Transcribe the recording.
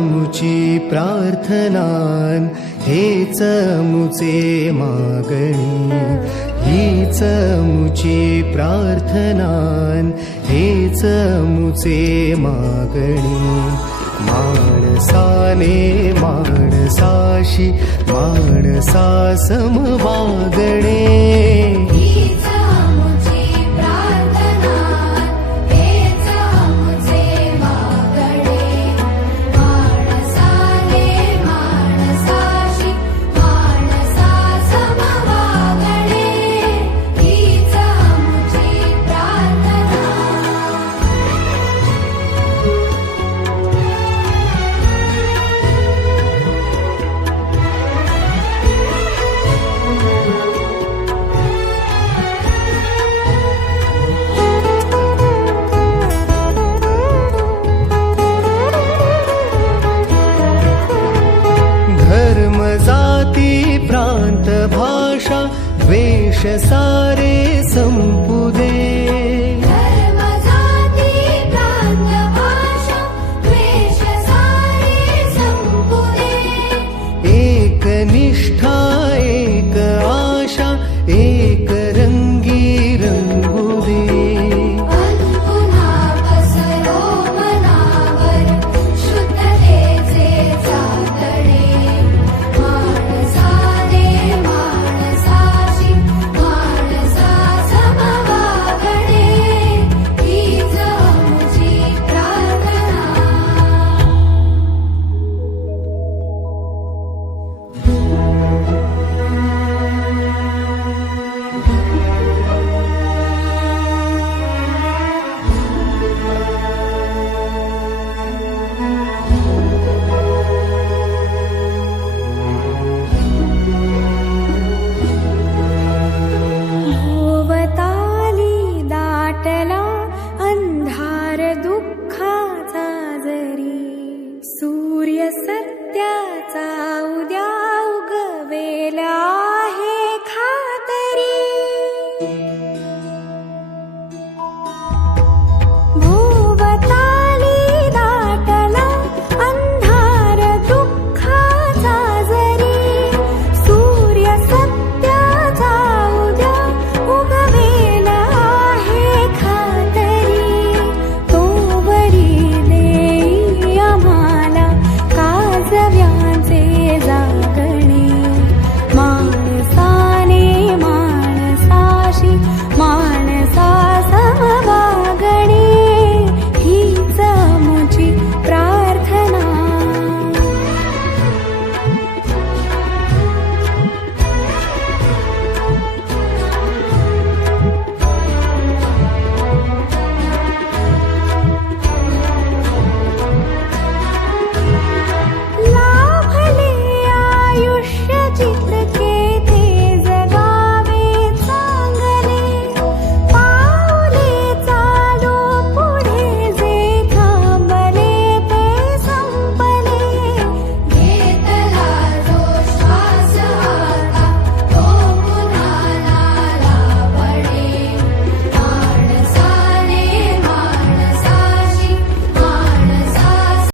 मुची प्रार्थनान हेच मुचे मागणी. हीच चमुची प्रार्थनान हेच चमुचे मागणी. माणसाने माणसाशी माणसा समवागणे వర్షసారే సంపూ सूर्य सत्याचा